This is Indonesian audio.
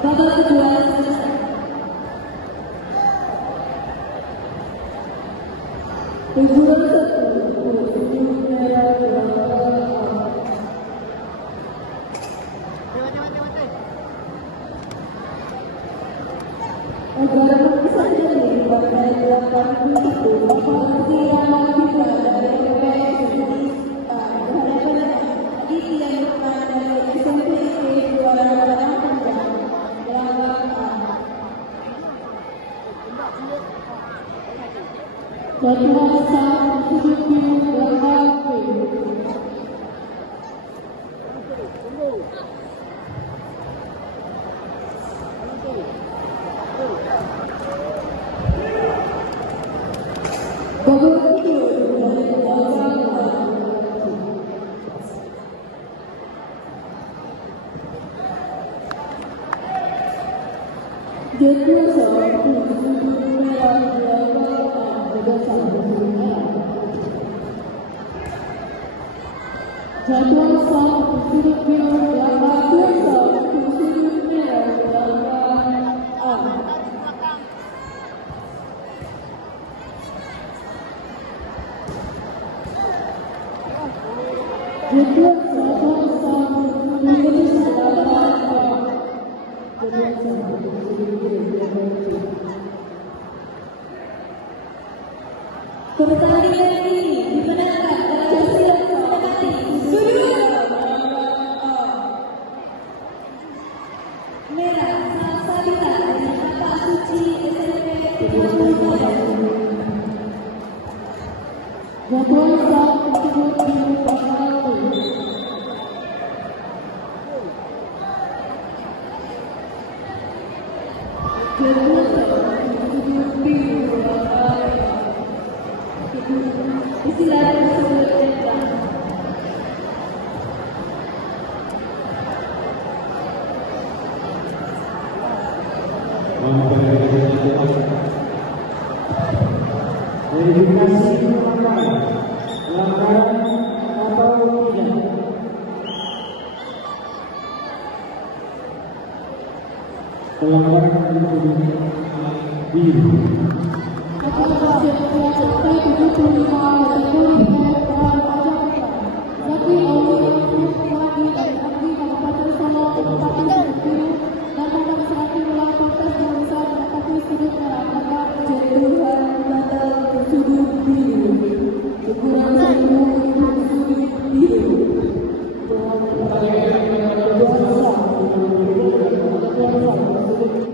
Babak kedua selesai. Tujuan satu, merah agar saja dipakai belakang itu pengertian kita dari PSSI ini yang dari SMP jadwal saat tujuh jadwal saat pertandingan ini dimenangkan oleh Silat Semanati merah Salsabila dari Bapak Suci SMP 25. Jadwal saat tersebut dilakukan. Verifikasi pelanggaran atau tidak. Pelanggaran biru.